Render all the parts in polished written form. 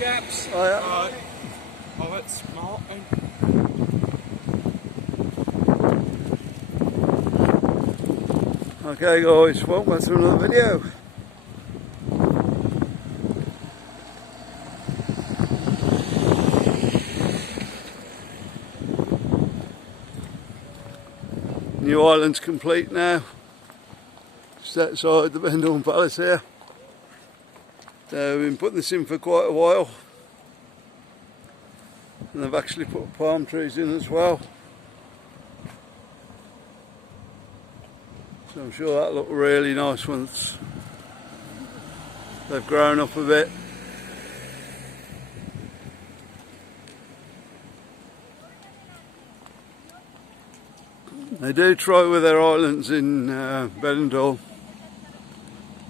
chaps. Oh, yeah. Oh, it's Martin. Okay guys, welcome back to another video. New island's complete now. Just outside the Benidorm Palace here. We've been putting this in for quite a while. And they've actually put palm trees in as well. So I'm sure that'll look really nice once they've grown up a bit. They do try with their islands in Benidorm.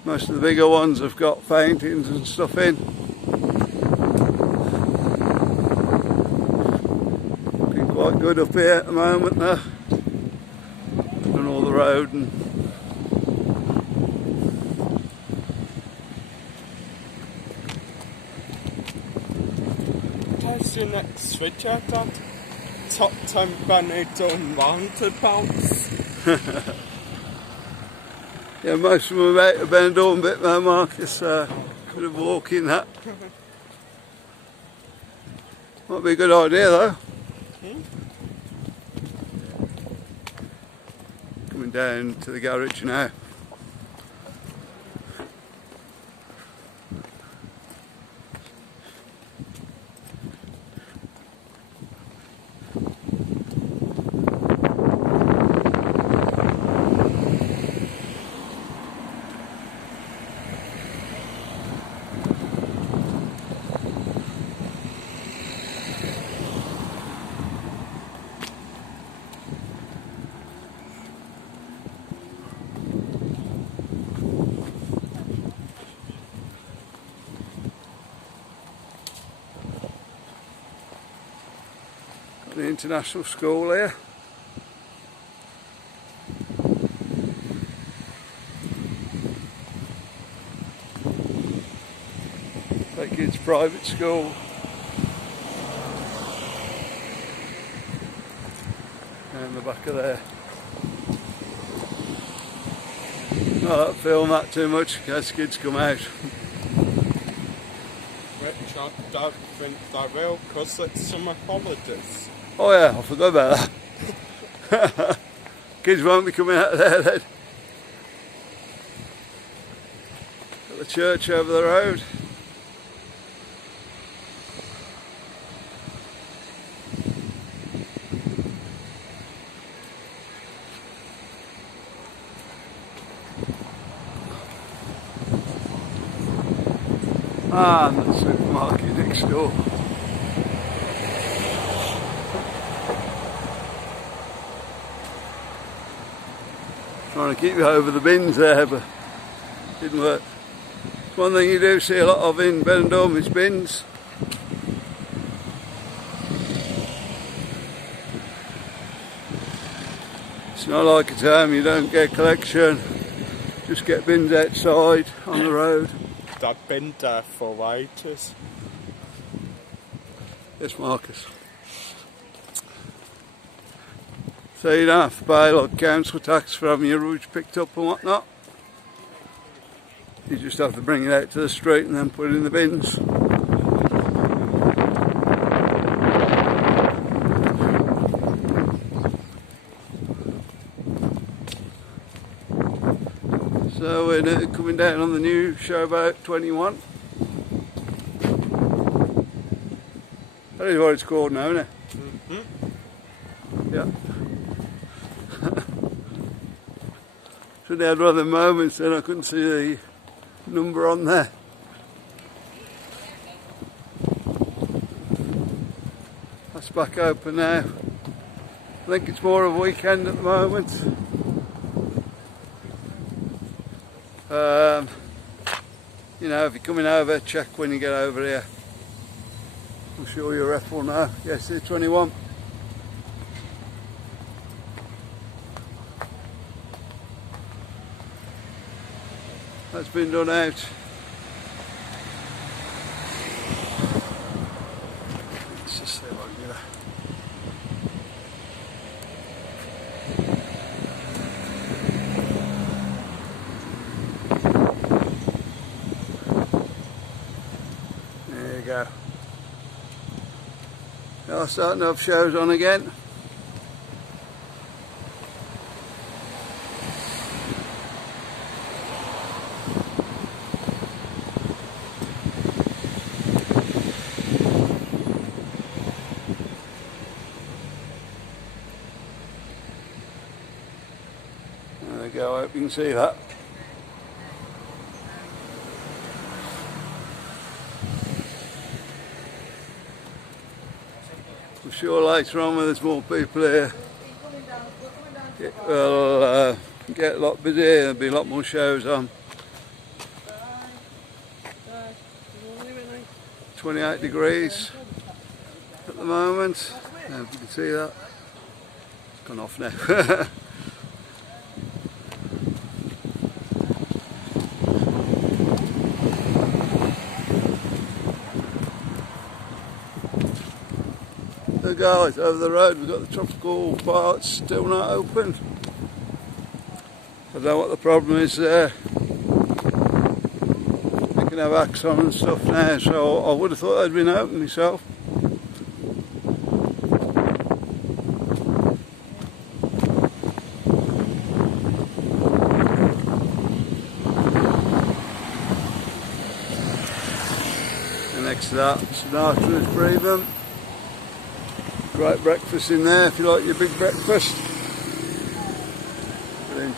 Most of the bigger ones have got fountains and stuff in. Looking quite good up here at the moment though. On all the road and How's your next switch out that? Top 10 Benidorm roundabouts. yeah, most of them about the Benidorm bit there, Marcus. Could have walked in that. Might be a good idea though. Coming down to the garage now. The international school here. Like it's private school. Down the back of there. Not film that too much in case kids come out. Rich, I don't think they will because it's summer holidays. Oh yeah, I forgot about that. Kids won't be coming out of there then. Got the church over the road. And the supermarket next door. Trying to keep you over the bins there, but didn't work. One thing you do see a lot of in Benidorm is bins. It's not like at home, you don't get collection, just get bins outside on the road. They've been there for ages. Yes, Marcus. So you don't have to pay like council tax for having your rubbish picked up and whatnot. You just have to bring it out to the street and then put it in the bins. So we're coming down on the new Showboat 21. That is what it's called now, isn't it? Mm-hmm. Yeah. So they had one of the moments then I couldn't see the number on there. That's back open now. I think it's more of a weekend at the moment. You know, if you're coming over, check when you get over here. I'm sure your ref will know. Yes, it's 21. That's been done out. go. They are starting to have shows on again. There we go, I hope you can see that. I'm sure later on when there's more people here, it will get a lot busier, there'll be a lot more shows on. 28 degrees at the moment, if you can see that. It's gone off now. So guys, over the road we've got the tropical parts still not open. I don't know what the problem is there. They can have axe on and stuff now, so I would have thought they'd been open myself. And next to that, Sinatra's Breathing. Great breakfast in there if you like your big breakfast. Brilliant.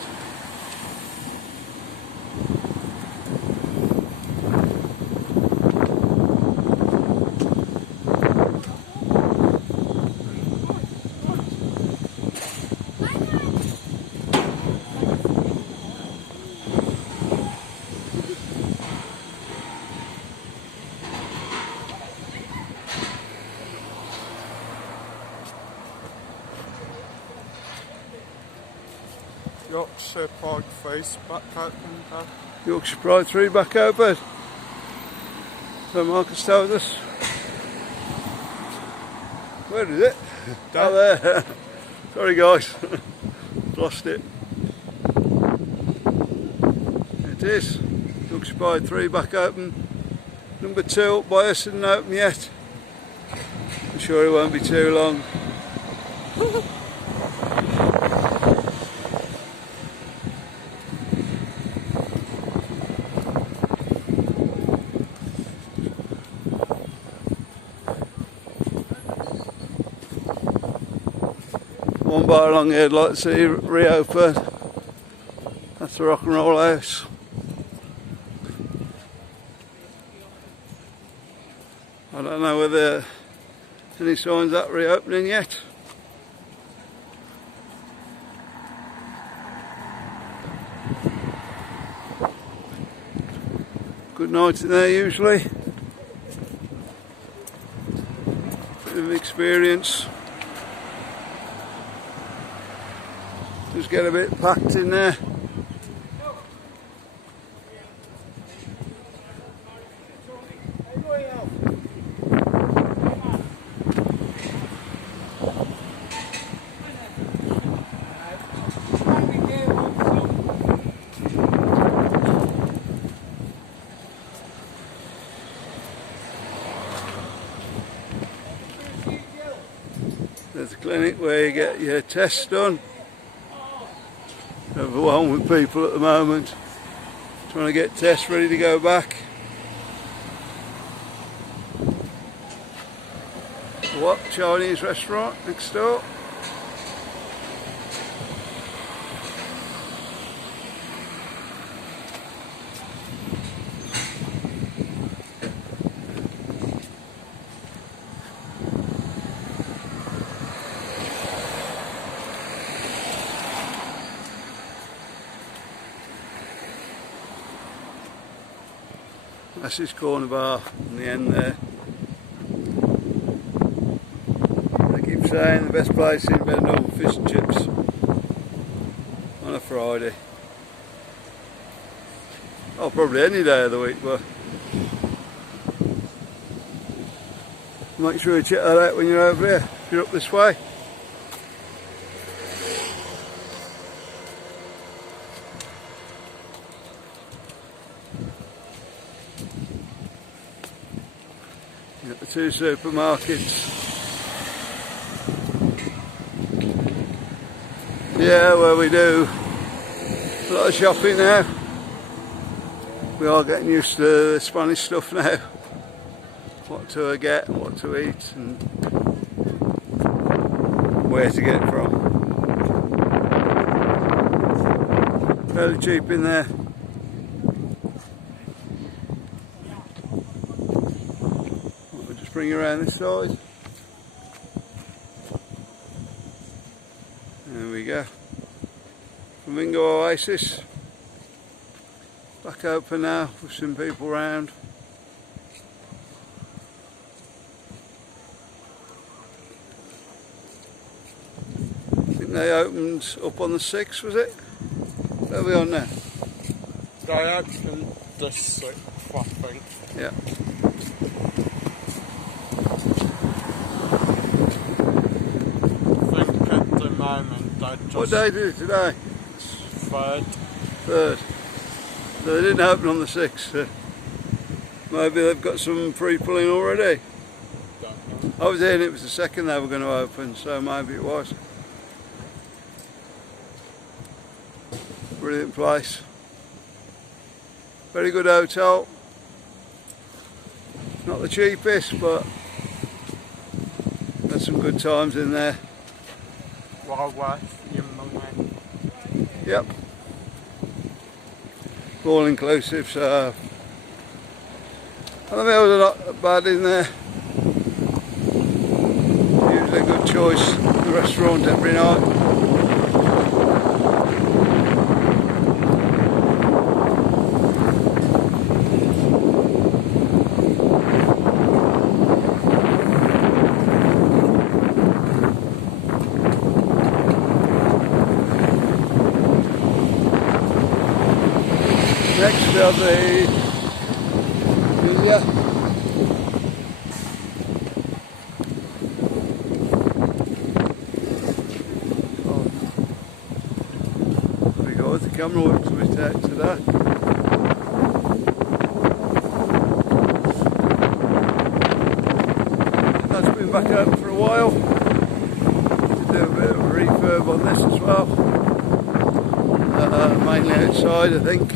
Yorkshire Pride face back open. Yorkshire Pride 3 back open. So Marcus told us. Where is it? Down there. Sorry guys, lost it. It is. Yorkshire Pride 3 back open. Number 2 up by us isn't open yet. I'm sure it won't be too long. One bar along here I'd like to see reopen. That's the Rock and Roll House. I don't know whether any signs of that reopening yet. Good night in there usually. Bit of experience. Just get a bit packed in there. There's a clinic where you get your tests done. Overwhelmed with people at the moment, trying to get tests ready to go back. What? Chinese restaurant next door? That's his corner bar in the end there. They keep saying the best place in Benidorm for fish and chips on a Friday. Oh, probably any day of the week, but make sure you check that out when you're over here, if you're up this way. Got the two supermarkets. Yeah, well, we do a lot of shopping now. We are getting used to the Spanish stuff now. What to get, what to eat, and where to get it from. Fairly cheap in there. We'll just bring you around this side. There we go. Flamingo Oasis. Back open now with some people around. I think they opened up on the 6th, was it? Where are we on now? They opened the 6th, I think. Yeah. I think at the moment they just... What day is it today? 3rd. 3rd. So they didn't open on the 6th. Maybe they've got some people in already. Don't know. I was in, it was the 2nd they were going to open, so maybe it was. Brilliant place. Very good hotel. Not the cheapest, but had some good times in there. Well worth your money. Yep. All inclusive, so and the meals are not bad in there. Usually a good choice in the restaurant every night. Next we'll be Julia. Oh. There we go, the camera works a bit out today. That's been back out for a while. To do a bit of a refurb on this as well. Mainly outside, I think.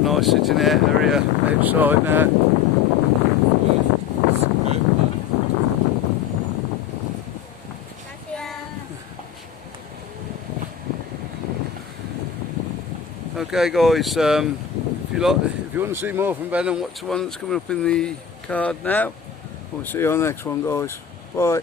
Nice sitting area outside now. Okay guys, if you want to see more from Ben, and watch the one that's coming up in the card now. We'll see you on the next one guys. Bye.